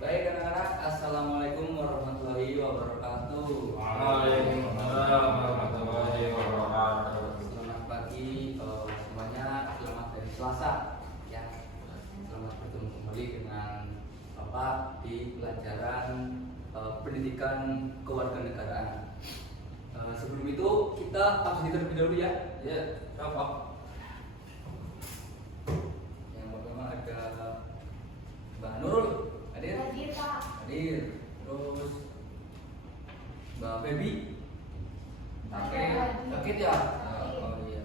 Baik anak-anak, assalamualaikum warahmatullahi wabarakatuh. Waalaikumsalam warahmatullahi wabarakatuh. Selamat pagi semuanya, selamat hari Selasa. Ya, selamat bertemu kembali dengan Bapak di pelajaran pendidikan kewarganegaraan. Sebelum itu kita absen terlebih dahulu ya. Ya, Bapak. Yang pertama ada Mbak Nurul. Hadir? Hadir, Pak. Hadir. Terus Mbak Febi. Hadir. Sakit ya? Oh iya.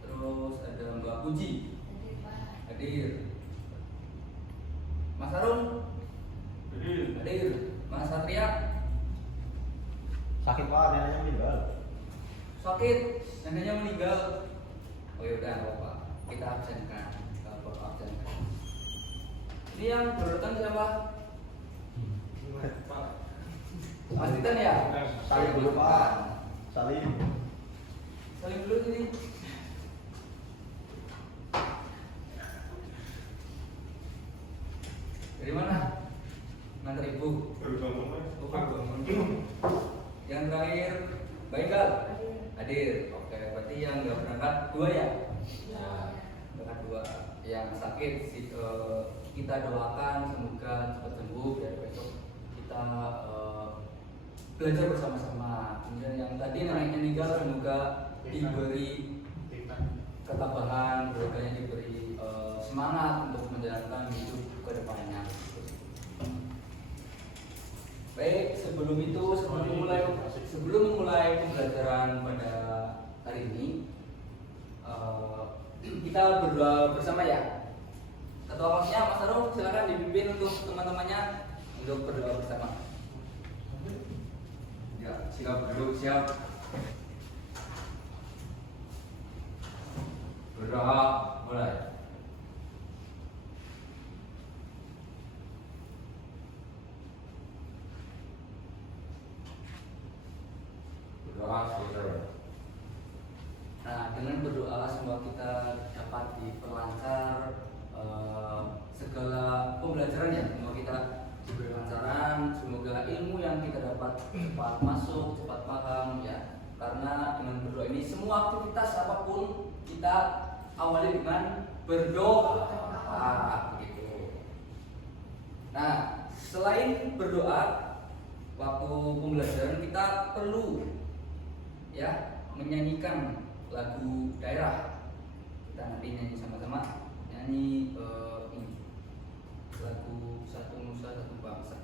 Terus ada Mbak Puji. Hadir, Pak. Hadir. Mas Harun. Hadir. Hadir. Mas Satria. Sakit Pak, neneknya meninggal. Sakit. Neneknya meninggal. Oh ya udah, nggak apa-apa. Kita absenkan. Bapak absenkan. Ini yang berdatang siapa? Pak. Mas Titan ya? Salim dulu Pak. Salim. Salim dulu sini. Dari mana? Ngantar ibu. Bukan bangun. Yang terakhir, Baikal. Hadir. Oke, berarti yang nggak berangkat dua ya? Ya. Berangkat dua. Yang sakit kita doakan semoga cepat sembuh biar besok kita belajar bersama-sama. Kemudian yang tadi neneknya meninggal semoga diberi ketabahan, keluarganya diberi semangat untuk menjalankan hidup ke depannya. Baik, sebelum memulai pembelajaran pada hari ini, kita berdoa bersama ya. Ketua kelasnya Mas Harun silakan dipimpin untuk teman-temannya untuk berdoa bersama. Ya, siap duduk, siap. Berdoa mulai. Berdoa selesai. Nah, dengan berdoa semoga kita dapat diperlancar segala pembelajarannya. Semoga kita diberi lancaran, semoga ilmu yang kita dapat cepat masuk, cepat paham ya. Karena dengan berdoa ini semua aktivitas apapun kita awali dengan berdoa. Begitu. Nah, selain berdoa waktu pembelajaran kita perlu ya menyanyikan lagu daerah. Kita nanti nyanyi sama-sama, nyanyi ini lagu Satu Nusa Satu Bangsa.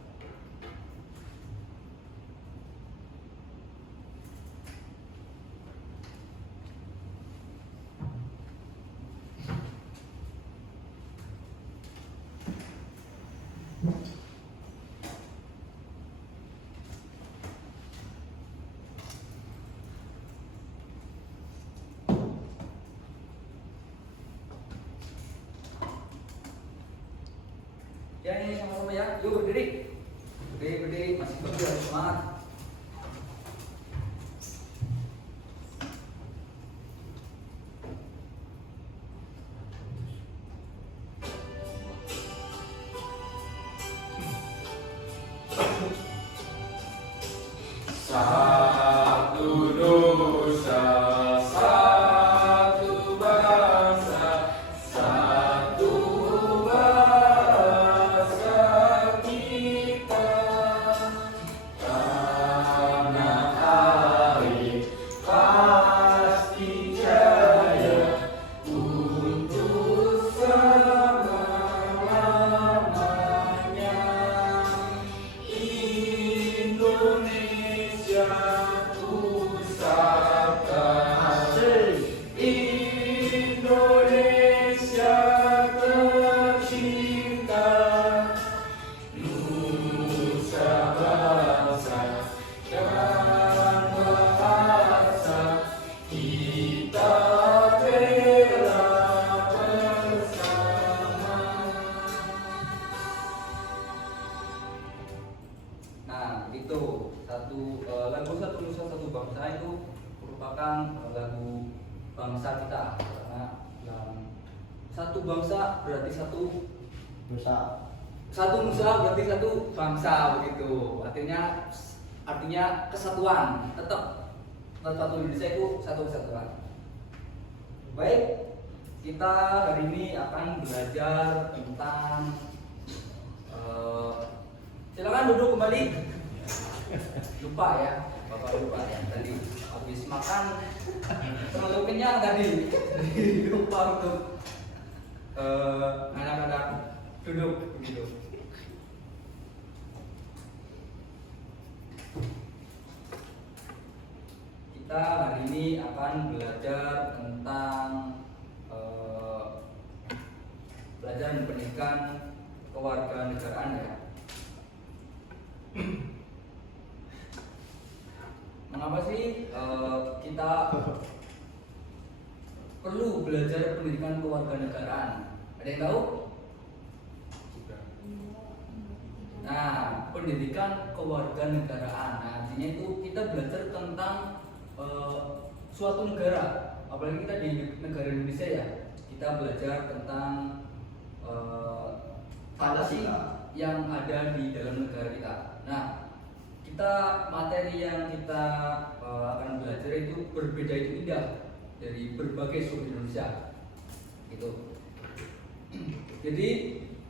Ya ini sama-sama ya, yuk berdiri. Berdiri, masih berdiri harus semangat. Satu dosa, satu bangsa, satu bahasa kita. Tanah air pasti jaya untuk selama-lamanya. Indonesia pusaka, Indonesia tercinta, nusa bangsa dan bahasa kita bela bersama. Nah, itu lagu Satu Nusa Satu Bangsa itu merupakan lagu bangsa kita karena yang satu bangsa berarti satu Dosa. satu nusa berarti satu bangsa begitu. Artinya kesatuan. Tetap satu Indonesia itu satu kesatuan. Baik, kita hari ini akan belajar tentang silakan duduk kembali. Lupa ya, Bapak lupa ya tadi habis makan terlalu kenyang tadi. Lupa untuk anak-anak duduk begitu. Kita hari ini akan belajar tentang pelajaran pendidikan kewarganegaraan ya. Mengapa sih kita perlu belajar pendidikan kewarganegaraan? Ada yang tahu? Nah, pendidikan kewarganegaraan. Nah, artinya itu kita belajar tentang suatu negara. Apalagi kita di negara Indonesia ya. Kita belajar tentang apa sih yang ada di dalam negara kita. Nah, materi yang kita akan belajar itu berbeda itu indah dari berbagai suku Indonesia gitu. Jadi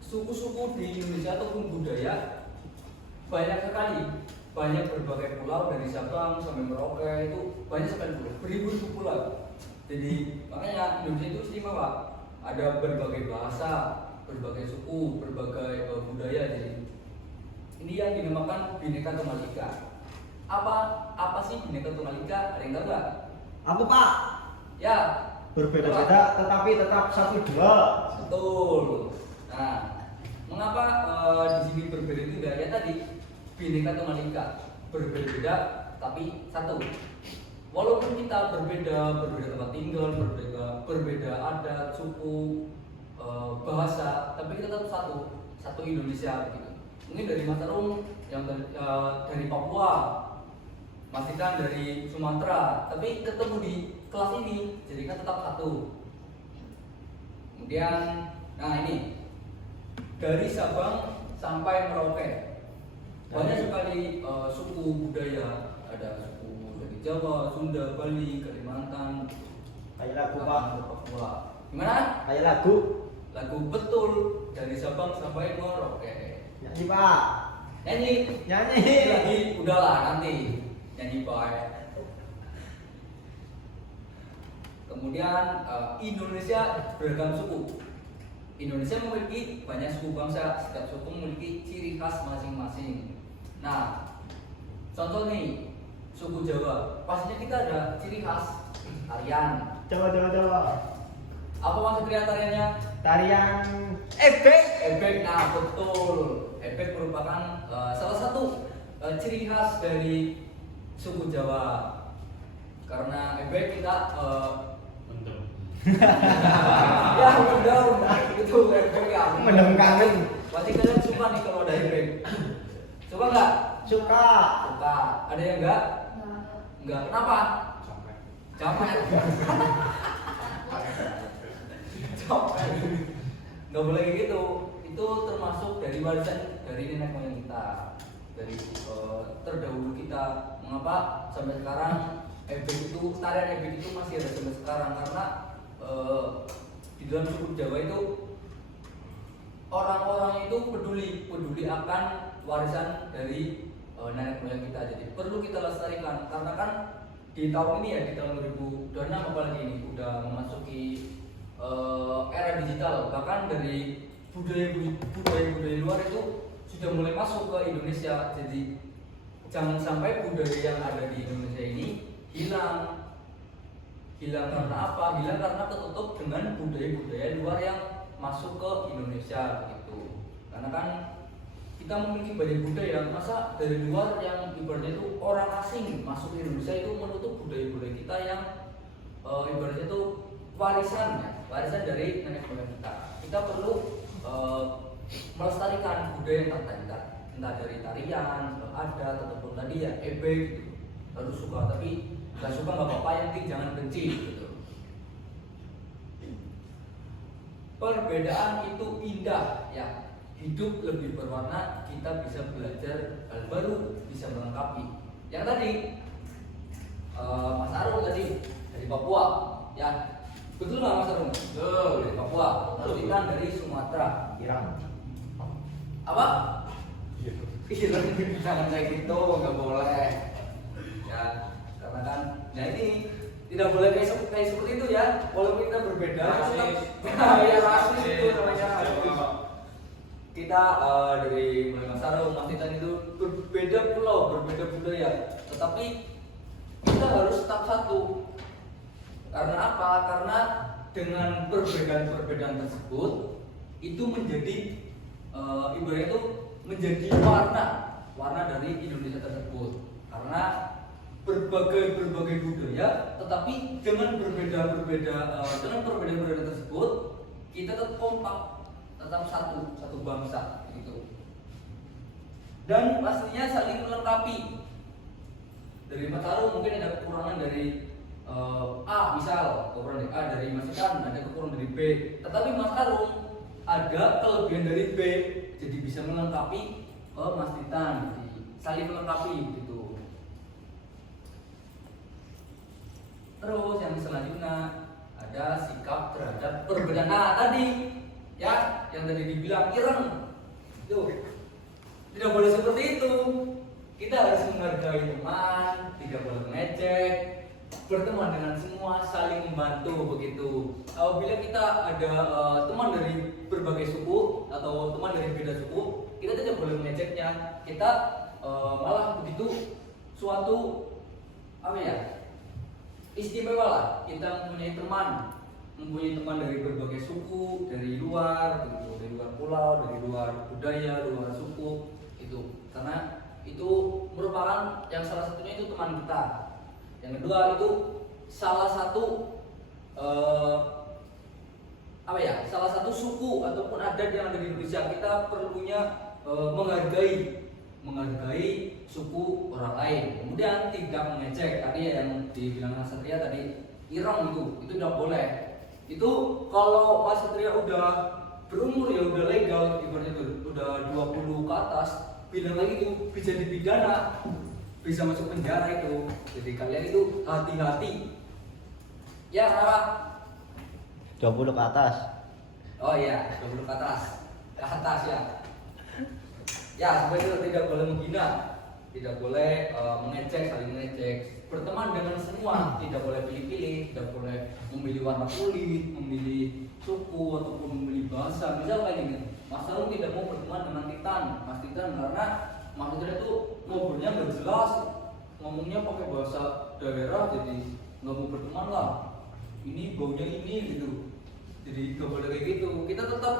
suku-suku di Indonesia ataupun budaya banyak sekali, banyak berbagai pulau dari Sabang sampai Merauke itu banyak sekali pulau, beribu-ribu pulau. Jadi makanya Indonesia itu istimewa, ada berbagai bahasa, berbagai suku, berbagai budaya. Jadi ini yang dinamakan Bhinneka Tunggal Ika. Apa sih Bhinneka Tunggal Ika? Ada yang tahu nggak? Apa Pak? Ya. Berbeda-beda tetapi tetap satu dua. Betul. Nah, mengapa di sini berbeda itu ya tadi Bhinneka Tunggal Ika, berbeda tapi satu. Walaupun kita berbeda tempat tinggal, berbeda adat, suku, bahasa, tapi kita tetap satu Indonesia begitu. Mungkin dari Mas Arum yang dari Papua, Mas Ikan dari Sumatera, tapi ketemu di kelas ini, jadi kan tetap satu. Kemudian, nah ini dari Sabang sampai Merauke banyak sekali suku budaya, ada suku dari Jawa, Sunda, Bali, Kalimantan, Kayak lagu Pak. Papua. Gimana? Kayak lagu. Lagu betul dari Sabang sampai Merauke. Nyanyi Pak. Nyanyi. Nyanyi. Lagi udahlah nanti nyanyi baik. Kemudian Indonesia beragam suku. Indonesia memiliki banyak suku bangsa, setiap suku memiliki ciri khas masing-masing. Nah, contoh nih suku Jawa, pastinya kita ada ciri khas tarian. Jawa. Apa maksud tariannya? Tarian ebek. Ebek, nah betul. Ebek merupakan salah satu ciri khas dari suku Jawa. Karena ebek kita Mendem. ya mendem, itu ebek ya. Mendem kangen. Pasti kalian suka nih kalau ada ebek. Suka nggak? Suka. Suka. Ada yang enggak? Enggak. Kenapa? Capek. Capek. Nggak boleh kayak gitu. Itu termasuk dari warisan dari nenek moyang kita, dari terdahulu kita. Mengapa sampai sekarang tarian ebek itu masih ada sampai sekarang? Karena di dalam suku Jawa itu orang-orang itu peduli akan warisan dari nenek moyang kita. Jadi perlu kita lestarikan karena kan di tahun ini ya, di tahun 2026 apalagi ini udah memasuki era digital, bahkan dari budaya luar itu sudah mulai masuk ke Indonesia. Jadi jangan sampai budaya yang ada di Indonesia ini hilang karena apa? Hilang karena ketutup dengan budaya luar yang masuk ke Indonesia gitu. Karena kan kita memiliki banyak budaya, masa dari luar yang ibaratnya itu orang asing masuk ke Indonesia itu menutup budaya kita yang ibaratnya itu warisan dari nenek moyang kita. Kita perlu melestarikan budaya yang tertanda, entah dari tarian, adat ataupun tadi ya ebek gitu. Harus suka, tapi nggak suka nggak apa-apa, yang penting jangan benci gitu. Perbedaan itu indah ya. hidup lebih berwarna, kita bisa belajar hal baru, bisa melengkapi. Yang tadi Mas Arum tadi dari Papua, ya betul nggak Mas Arum? Betul, dari Papua. Mas Titan dari Sumatera. Irang. Apa? Irang. Jangan kayak gitu, nggak boleh. Ya, karena kan, nah ini tidak boleh kayak seperti itu ya. Walaupun kita berbeda, Rasis. ya rasis itu namanya. Kita dari mulai Mas Arum, Mas Titan itu berbeda pulau, berbeda budaya, tetapi kita harus tetap satu. Karena apa? Karena dengan perbedaan-perbedaan tersebut itu menjadi ibaratnya itu menjadi warna dari Indonesia tersebut. Karena berbagai budaya, tetapi dengan perbedaan tersebut kita tetap kompak, tetap satu bangsa gitu. Dan pastinya saling melengkapi. Dari Mas Arum mungkin ada kekurangan dari A, misal kekurangan dari A, dari Mas Ikan ada kekurangan dari B, tetapi Mas Arum ada kelebihan dari B, jadi bisa melengkapi Mas Titan, jadi saling melengkapi gitu. Terus yang selanjutnya ada sikap terhadap perbedaan. Nah tadi ya yang tadi dibilang ireng itu tidak boleh seperti itu. Kita harus menghargai teman, tidak boleh mengejek, berteman dengan semua, saling membantu begitu. Apabila kita ada teman dari berbagai suku atau teman dari beda suku, kita tidak boleh mengejeknya. Kita malah begitu suatu apa ya, istimewa lah. Kita mempunyai teman dari berbagai suku, dari luar, gitu, dari luar pulau, dari luar budaya, luar suku itu. Karena itu merupakan yang salah satunya itu teman kita. Yang kedua itu salah satu salah satu suku ataupun adat yang ada di Indonesia. Kita perlunya menghargai suku orang lain. Kemudian tidak mengejek. Tadi yang dibilang Mas Satria tadi ireng itu tidak boleh. Itu kalau Mas Satria udah berumur ya udah legal, ibaratnya itu udah 20 ke atas, bilang lagi itu bisa dipidana, bisa masuk penjara itu. Jadi kalian itu hati-hati. Ya, kenapa? 20 ke atas. Oh iya, 20 ke atas. Ke atas ya. Ya, seperti itu tidak boleh menghina, tidak boleh mengejek, saling mengejek. Berteman dengan semua, tidak boleh pilih-pilih, tidak boleh memilih warna kulit, memilih suku ataupun memilih bahasa. Misal kayak gini, Mas Arum tidak mau berteman dengan Mas Titan karena Mas Titan itu ngobrolnya nggak jelas, ngomongnya pakai bahasa daerah, jadi nggak mau berteman lah. Ini baunya ini gitu, jadi nggak boleh kayak gitu. Kita tetap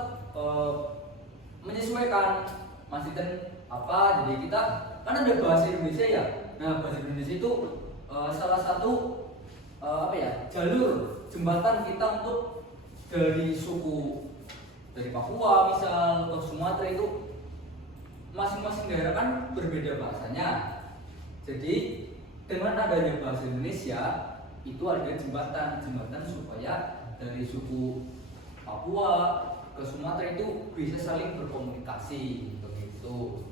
menyesuaikan Mas Titan apa, jadi kita kan ada bahasa Indonesia ya. Nah bahasa Indonesia itu salah satu jalur jembatan kita untuk dari suku dari Papua misal atau Sumatera itu masing-masing daerah kan berbeda bahasanya. Jadi dengan adanya bahasa Indonesia itu ada jembatan supaya dari suku Papua ke Sumatera itu bisa saling berkomunikasi begitu.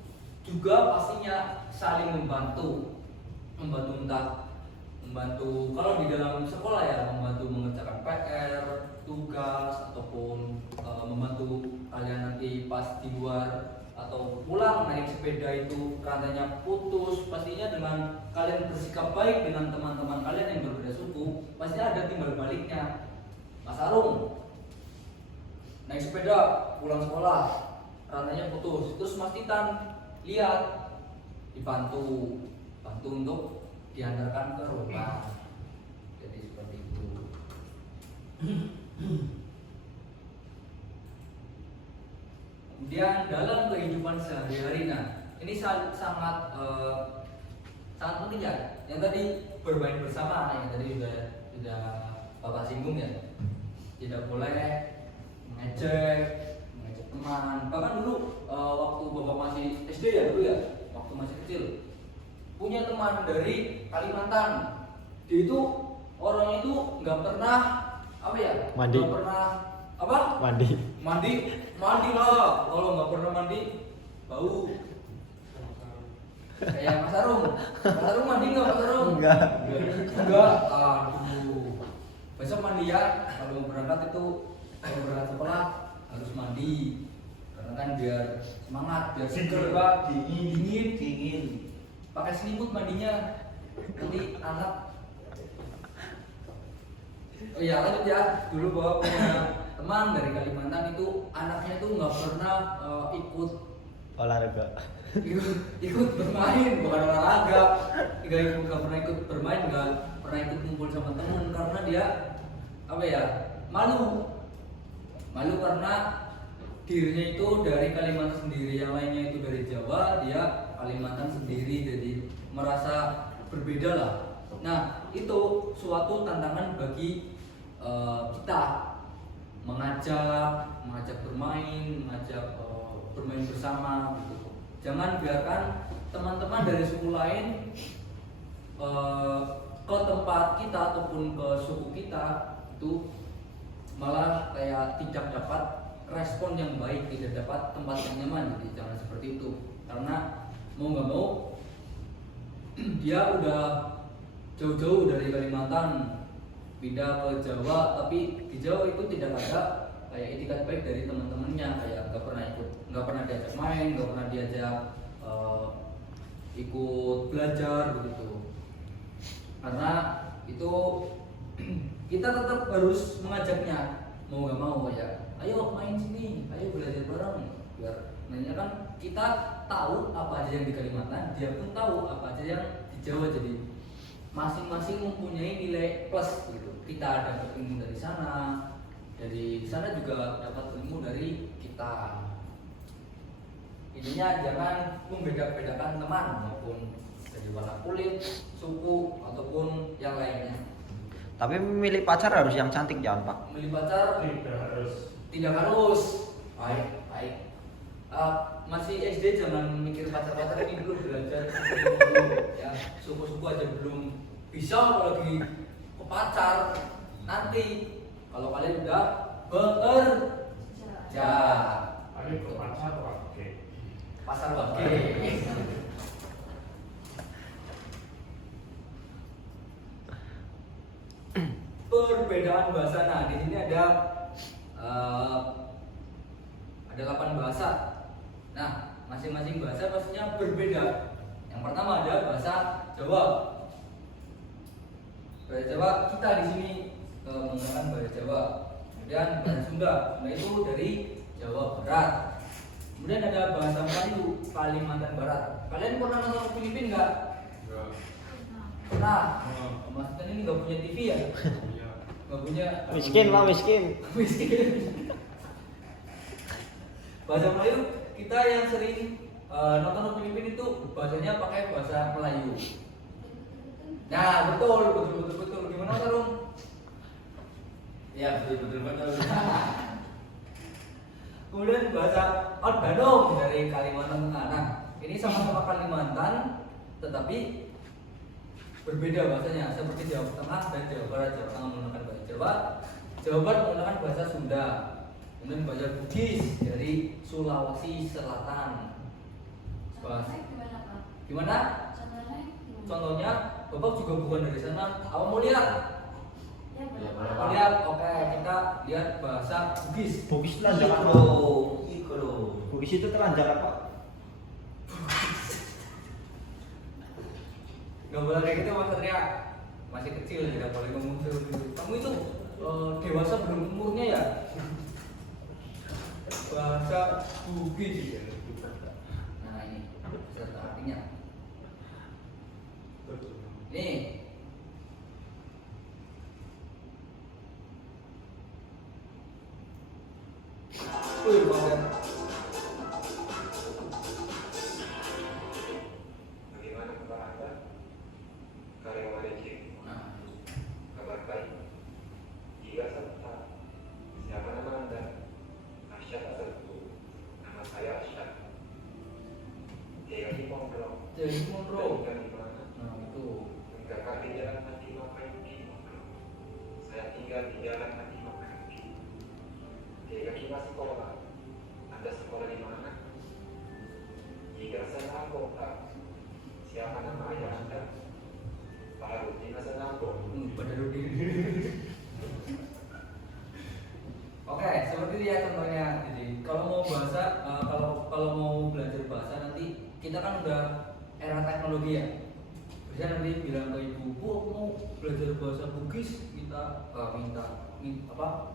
Juga pastinya saling membantu kalau di dalam sekolah ya, membantu mengerjakan PR, tugas ataupun membantu kalian nanti pas di luar atau pulang naik sepeda itu rantainya putus. Pastinya dengan kalian bersikap baik dengan teman-teman kalian yang berbeda suku, pasti ada timbal baliknya. Mas Arum naik sepeda pulang sekolah rantainya putus, terus Mas Titan lihat, dibantu untuk diantarkan ke rumah. Jadi seperti itu. Kemudian dalam kehidupan sehari-hari, nah ini sangat penting ya. Yang tadi bermain bersama, yang tadi sudah Bapak singgung ya. Tidak boleh mengejek teman. Bahkan dulu waktu Bapak masih SD ya dulu ya, waktu masih kecil, punya teman dari Kalimantan. Dia itu orangnya itu nggak pernah mandi. nggak pernah Mandi. mandi lah. Kalau nggak pernah mandi, bau. Kayak Mas Arum mandi nggak Mas Arum? Enggak. Enggak. Aduh. Besok mandi ya. Kalau berangkat sekolah harus mandi. Karena kan biar semangat, biar seger Pak. Dingin. Pakai selimut mandinya. Nanti anak. Oh iya lanjut ya. Dulu bawa punya teman dari Kalimantan itu anaknya itu nggak pernah ikut Olahraga. ikut bermain, bukan olahraga. Nggak pernah ikut bermain, nggak pernah ikut kumpul sama teman karena dia malu karena dirinya itu dari Kalimantan sendiri, yang lainnya itu dari Jawa, dia Kalimantan sendiri, jadi merasa berbeda lah. Nah itu suatu tantangan bagi kita mengajak bermain, bermain bersama gitu. Jangan biarkan teman-teman dari suku lain ke tempat kita ataupun ke suku kita itu malah kayak tidak dapat respon yang baik, tidak dapat tempat yang nyaman. Jadi jangan seperti itu, karena mau nggak mau dia udah jauh-jauh dari Kalimantan pindah ke Jawa, tapi di Jawa itu tidak ada kayak etikat baik dari teman-temannya, kayak nggak pernah diajak main, nggak pernah diajak ikut belajar begitu. Karena itu kita tetap harus mengajaknya, mau nggak mau ya. Ayo main sini, ayo belajar bareng. Biar nantinya kan kita tahu apa aja yang di Kalimantan, dia pun tahu apa aja yang di Jawa. Jadi masing-masing mempunyai nilai plus gitu. Kita dapat ilmu dari sana juga dapat ilmu dari kita. Intinya jangan membeda-bedakan teman maupun dari warna kulit, suku ataupun yang lainnya. Tapi memilih pacar harus yang cantik jangan Pak. Memilih pacar tidak harus. Baik. Masih SD jangan mikir pacar-pacar, ini dulu belajar dulu ya. Suku-suku aja belum bisa apalagi ke pacar. Nanti kalau kalian udah bekerja, pasar wage. Perbedaan bahasa. Nah di sini ada 8 bahasa. Nah masing-masing bahasa pastinya berbeda. Yang pertama ada bahasa Jawa. Bahasa Jawa kita di sini menggunakan bahasa Jawa. Kemudian bahasa Sunda itu dari Jawa Barat. Kemudian ada bahasa Melayu Kalimantan Barat. Kalian pernah nonton Filipin nggak? Pernah. Mas kan ini nggak punya TV ya? Nggak punya. Miskin Pak, miskin. Bahasa Melayu kita yang sering nonton Filipin itu bahasanya pakai bahasa Melayu. Nah betul. Gimana Tarung? Ya betul. Kemudian bahasa Bandung dari Kalimantan Tengah. Nah ini sama-sama Kalimantan, tetapi berbeda bahasanya. Seperti Jawa Tengah dan Jawa Barat. Jawa Tengah menggunakan bahasa Jawa, Jawa Barat menggunakan bahasa Sunda. Kemudian bahasa Bugis dari Sulawesi Selatan. Gimana? Contohnya, Bapak juga bukan dari sana. Apa mau lihat? Mau lihat? Oke, kita lihat bahasa Bugis. Bugis telanjang apa? Bugis itu telanjang apa? Gak boleh kayak gitu Mas Satria. Masih kecil, tidak boleh ngomong seperti itu. Kamu itu dewasa belum umurnya ya? Bahasa Bugis. Nah ini beserta artinya. Nih. Badan. Bagaimana kabar Anda? Karyawan Ejek, kabar baik? Jika serta, siapa nama Anda? Asyad Azalku, nama saya Asyad. Jadi Pondok. Jadi Pondok. Tinggal di mana? Nah itu. Kakak di Jalan Hati Makayuki, Pondok. Saya tinggal di Jalan Hati Makayuki. Jadi masih sekolah. ya contohnya. Jadi kalau mau bahasa, kalau mau belajar bahasa nanti kita kan udah era teknologi ya. Bisa nanti bilang ke ibu, bu aku mau belajar bahasa Bugis, kita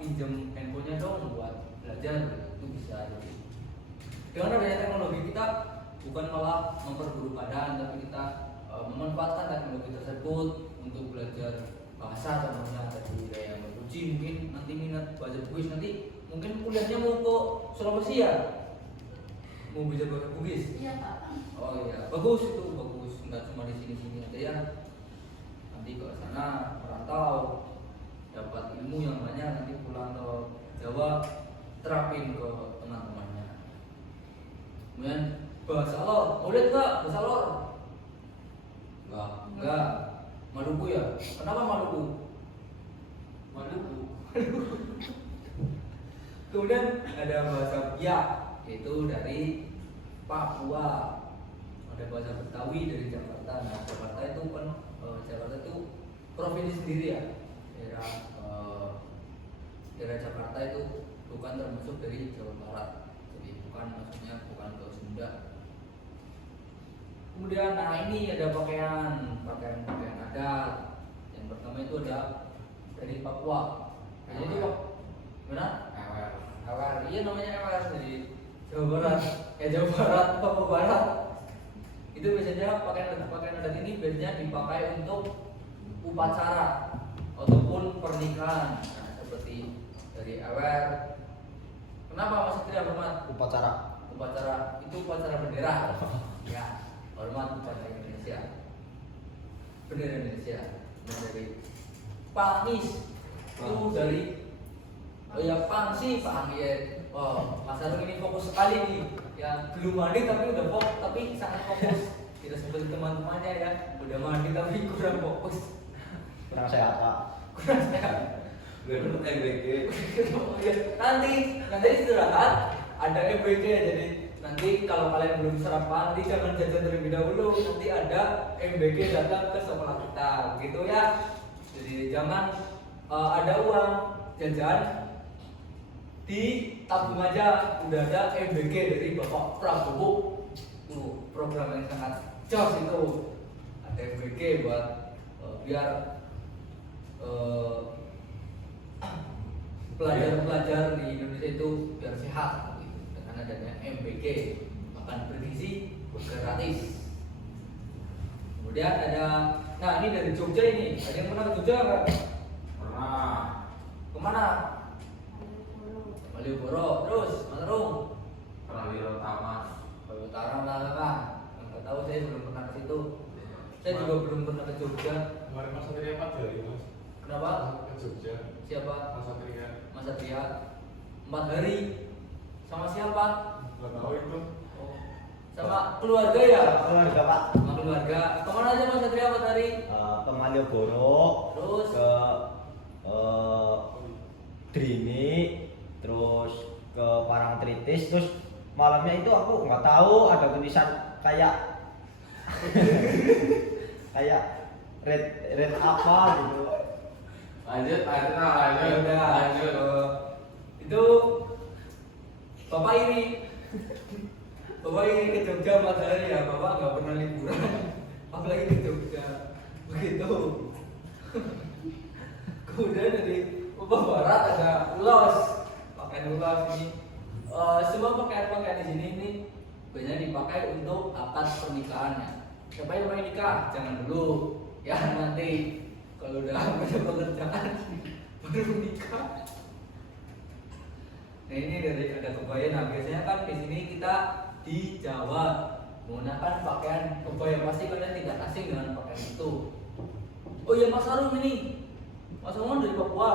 pinjam handphonenya dong buat belajar, itu bisa. Jadi dengan adanya teknologi kita bukan malah memperburuk keadaan, tapi kita memanfaatkan teknologi tersebut untuk belajar bahasa. Contohnya tadi kayak Puji mungkin nanti minat bahasa Bugis, nanti mungkin kuliahnya mau ke Sulawesi ya, mau belajar bahasa Bugis. Iya Pak. Oh iya, bagus itu, bagus. Nggak cuma di sini-sini aja ya. Nanti ke sana merantau, dapat ilmu yang banyak, nanti pulang ke Jawa terapin ke teman-temannya. Kemudian bahasa lor, mau lihat nggak bahasa lor? Enggak. Maluku ya? Kenapa Maluku? Maluku. Kemudian ada bahasa Biak, yaitu dari Papua. Ada bahasa Betawi dari Jakarta. Nah, Jakarta itu kan Jakarta itu provinsi sendiri ya. Daerah Jakarta itu bukan termasuk dari Jawa Barat. Jadi maksudnya bukan ke Sunda. Kemudian nah ini ada pakaian adat. Yang pertama itu ada dari Papua. Jadi itu mana? Ewer. Iya namanya ewer dari Jawa Barat. Jawa Barat, Papua Barat. Itu biasanya pakaian adat ini biasanya dipakai untuk upacara ataupun pernikahan. Nah, seperti dari ewer. Kenapa Mas Satria hormat? Upacara itu upacara bendera. Ya. Hormat upacara Indonesia, bendera Indonesia. Dari Pangis itu dari Pangsi ya. Oh, Mas Arung ini fokus sekali nih. Ya belum mandi tapi udah fokus, tapi sangat fokus. Tidak seperti teman-temannya ya, udah mandi tapi kurang fokus. Kurang sehat Pak. Kurang sehat. Belum MBG. Nanti istirahat ada MBG, jadi nanti kalau kalian belum sarapan, nanti jangan jajan terlebih dahulu. Nanti ada MBG datang ke sekolah kita, gitu ya. Jadi jangan ada uang jajan di tabung aja, udah ada MBG dari Bapak Prabowo. Program yang sangat jos itu. Ada MBG buat biar pelajar-pelajar di Indonesia itu biar sehat. Dengan adanya MBG, makan bergizi gratis. Kemudian ada, nah ini dari Jogja ini, ada yang pernah ke Jogja nggak? Pernah. Kemana? Malioboro. Terus Mas Rum? Prawiro Tamas. Utara Malaka. Nggak tahu, saya belum pernah ke situ. Saya juga belum pernah ke Jogja. Kemarin Mas Satria 4 hari Mas. Kenapa? Ke Jogja. Siapa? Mas Satria. Mas Satria 4 hari. Sama siapa? Gak tahu itu. Oh, sama keluarga ya? Keluarga Pak. Sama keluarga. Kemana aja Mas Satria 4 hari? Ke Malioboro, Terus? ke Drini, terus ke Parangtritis, terus malamnya itu aku nggak tahu ada tulisan kayak red apa gitu. Lanjut. Itu Bapak ini ke Jogja 4 hari ya, Bapak nggak pernah liburan, apalagi ke Jogja. Begitu. Kemudian dari Papua Barat ada ulos, pakaian ulos ini. Semua pakaian di sini ini biasanya dipakai untuk akad pernikahannya. Siapa yang mau nikah? Jangan dulu, ya nanti kalau udah punya pekerjaan baru nikah. Nah ini dari ada kebaya. Nah biasanya kan di sini kita di Jawa menggunakan pakaian kebaya, pasti kalian tidak asing dengan pakaian itu. Oh iya Mas Arum ini, Mas Arum dari Papua,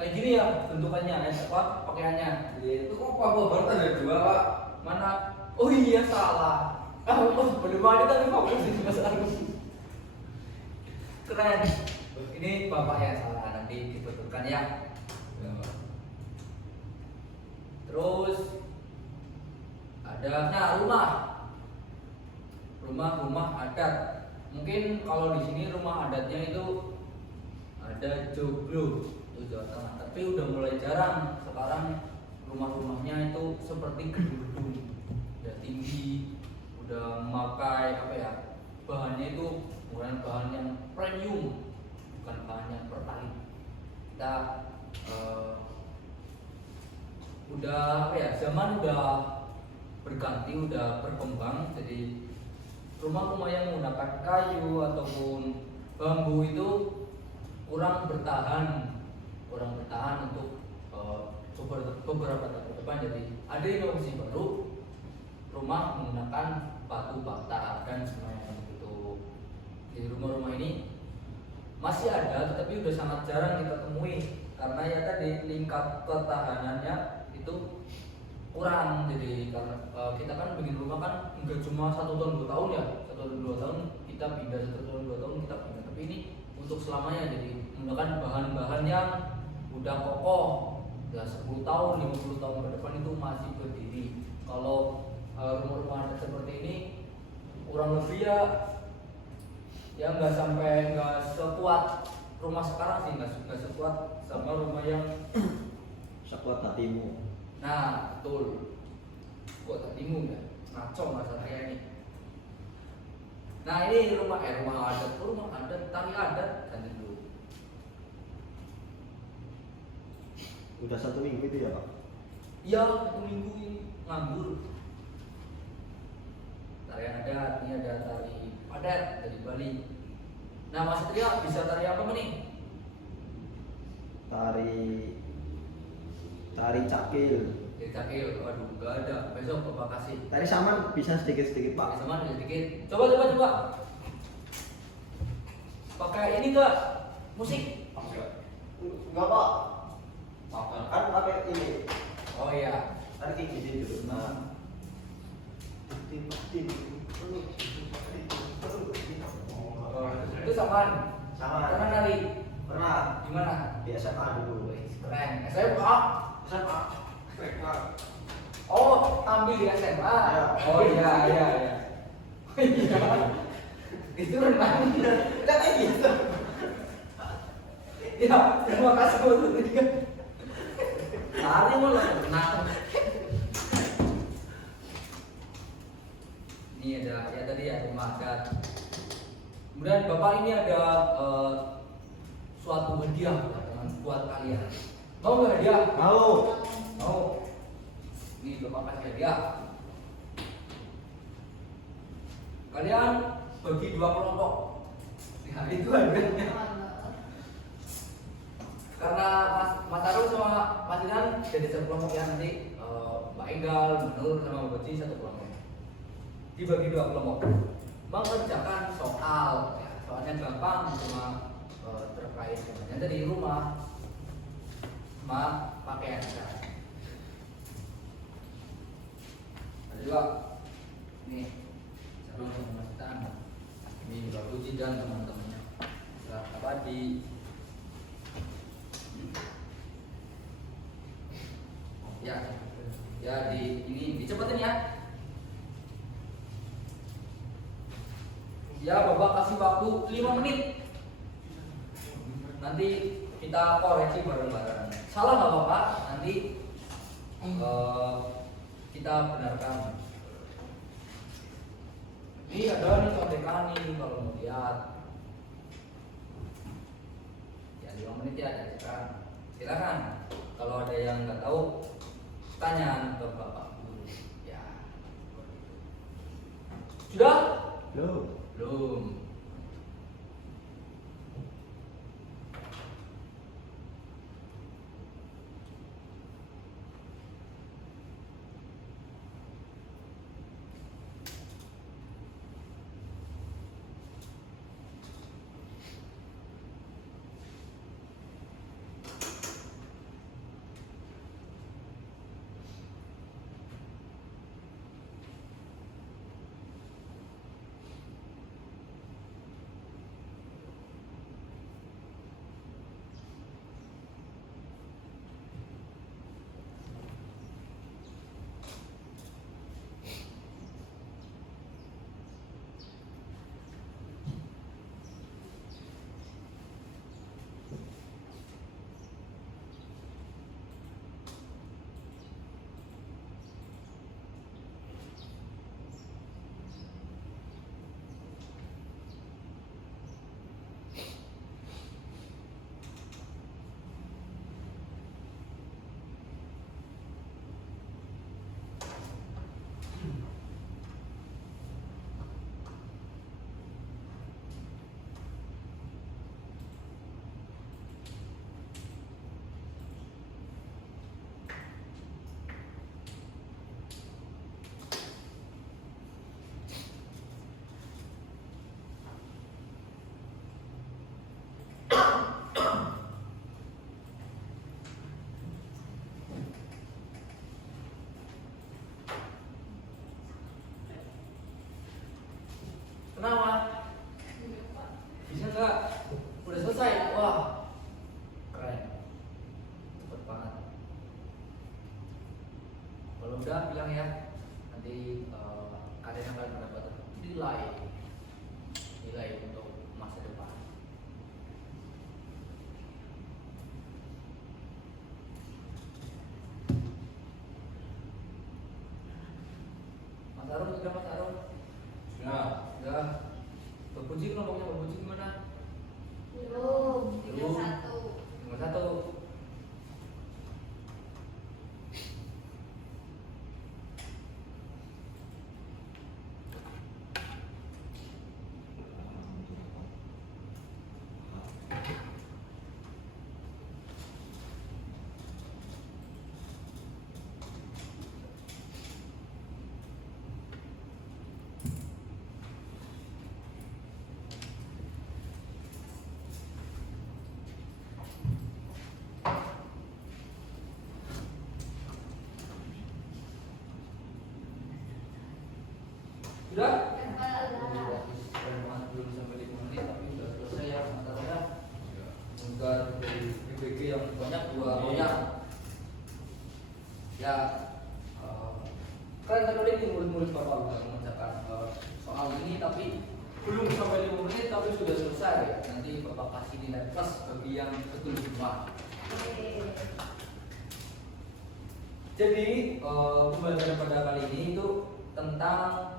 kayak gini ya bentukannya, pakaiannya. Itu kok Papua Barat ada 2 Pak? Mana? Oh iya salah. Belum ada tapi fokus di Mas Arum. Keren. Ini bapak yang salah, nanti dibetulkan ya. Terus ada rumah adat. Mungkin kalau di sini rumah adatnya itu ada joglo, itu Jawa Tengah. Tapi udah mulai jarang. Sekarang rumah-rumahnya itu seperti gedung-gedung ya tinggi, udah memakai apa ya, bahannya itu bukan bahan yang premium, bukan bahan yang pertalite. Kita udah apa ya, zaman udah berganti, udah berkembang, jadi rumah-rumah yang menggunakan kayu ataupun bambu itu kurang bertahan untuk beberapa tahun ke depan. Jadi ada inovasi baru, rumah menggunakan batu bata dan semuanya gitu. Di rumah-rumah ini masih ada, tetapi udah sangat jarang kita temui karena ya tadi tingkat ketahanannya itu kurang. Jadi karena kita kan bikin rumah kan nggak cuma 1 tahun 2 tahun ya, 1 tahun 2 tahun kita pindah, 1 tahun 2 tahun kita pindah, tapi ini untuk selamanya. Jadi menggunakan bahan-bahan yang udah kokoh ya, 10 tahun 50 tahun ke depan itu masih berdiri. Kalau rumah-rumah adat seperti ini kurang lebih ya nggak sekuat rumah sekarang sih, nggak sekuat sama rumah yang Sekuat hatimu. nah betul, buat hatimu ya, ngaco masalahnya ini. Nah ini rumah adat tari adat kan dulu. Udah 1 minggu itu ya Pak? Iya, 1 minggu ini nganggur. Tarian adat, ini ada tari adat dari Bali. Nah Mas Satria bisa tari apa nih? Tari cakil. Tari cakil, waduh nggak ada. Besok Bapak kasih. Tari saman bisa sedikit-sedikit Pak. Pakai sama sedikit. Coba. Pakai ini enggak? Musik? Enggak Pak. Apa? Kan pakai ini. Oh iya. Tadi kayak gini dulu. Nah. Itu samaan. Sama. Pernah nari? Pernah. Di mana? Di SMA dulu. Wih, keren. SMA. SMA. Oh, ambil di SMA. Ya. Oh iya. Oh, iya. Itu renang. Kan kayak gitu. Ya, terima kasih untuk itu. Lari malah renang. Ini ada ya tadi ya rumah adat. Kemudian Bapak ini ada suatu hadiah buat kalian. Mau nggak hadiah? Mau. Mau. Ini Bapak kasih hadiah. Kalian bagi 2 kelompok. Ya, itu hadiahnya. Karena Mas Arul sama Mas Inan jadi 1 kelompok ya, nanti Mbak Enggal, Menur sama Mbak Beci 1 kelompok. Dibagi 2 kelompok. Mengerjakan soal, ya, soalnya gampang, cuma terkait dengan dari rumah sama pakaian. Ada juga nih Sarul sama Mas Inan, ini Mbak Beci dan teman-temannya. Apa di ya di ini dicepetin ya. Ya Bapak kasih waktu 5 menit. Nanti kita koreksi bareng-bareng. Salah nggak Bapak? Nanti kita benarkan. Ini ada nih contekan nih kalau mau lihat. Ya 5 menit ya, silakan. Kalau ada yang nggak tahu, tanya ke Bapak Guru. Ya. Sudah? Belum. Kalau udah bilang ya, nanti kalian akan mendapat nilai untuk masa depan. Mas Arum sudah, Mas Arum? Sudah. Sudah. Berpuji kelompoknya, berpuji gimana? Belum, Belum. 31. Nomor 1. Sudah? Belum sampai 5 menit tapi sudah selesai ya masalahnya. Bukan dari BBG yang banyak dua banyak. Ya, kan tadi ini murid-murid bapak sudah mengerjakan soal ini tapi belum sampai 5 menit tapi sudah selesai. Nanti bapak kasih nilai plus bagi yang betul semua. Jadi pembelajaran pada kali ini itu tentang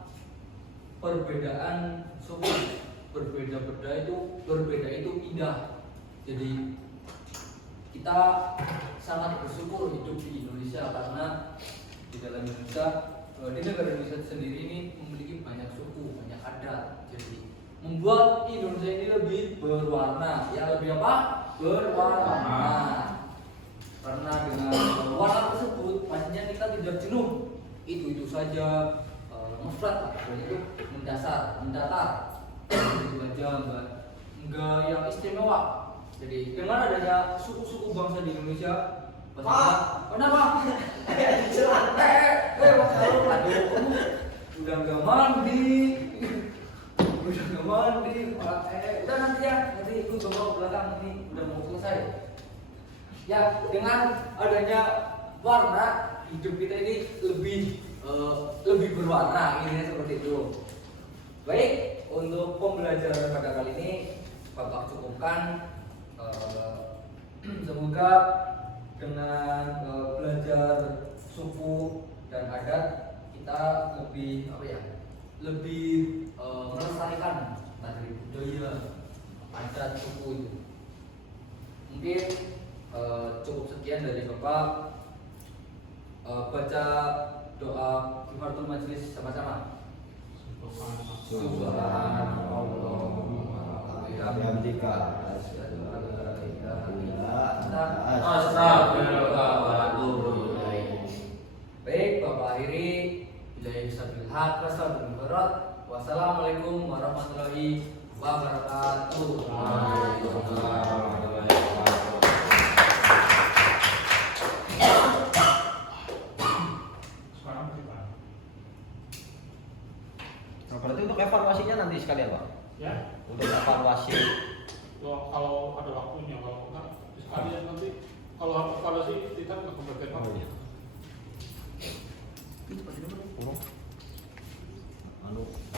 perbedaan suku. Berbeda itu indah. Jadi kita sangat bersyukur hidup di Indonesia karena di dalam Indonesia, di negara Indonesia sendiri ini memiliki banyak suku, banyak adat. Jadi membuat Indonesia ini lebih berwarna. Ya lebih apa? Berwarna. Karena dengan warna tersebut pastinya kita tidak jenuh. Itu saja mufrad, itu mendasar, mendatar. Itu aja enggak yang istimewa. Jadi dengan adanya suku-suku bangsa di Indonesia, kenapa? Mas Arum, aduh, udah nggak mandi, udah nanti ya, nanti ikut bawa ke belakang ini udah mau selesai. Ya dengan adanya warna hidup kita ini lebih berwarna, ini seperti itu. Baik, untuk pembelajaran pada kali ini Bapak cukupkan. Semoga dengan belajar suku dan adat kita lebih melestarikan dari budaya adat suku itu. Mungkin cukup sekian dari Bapak. Baca doa kifaratul majelis sama-sama. Subhanallah wa bihamdika asyhadu an la ilaha illa anta astaghfiruka wa atubu ilaik. Baik, Bapak akhiri billahi sabil haq wasabil mudarat. Wassalamualaikum warahmatullahi wabarakatuh. Waalaikumsalam warahmatullahi wabarakatuh. Sekarang berapa? Nah, berarti untuk evaluasinya nanti sekalian Pak. Ya, Untuk evaluasi kalau ada waktunya, kalau enggak sekalian nanti kalau evaluasi kita nggak kebagian waktu. iya. Anu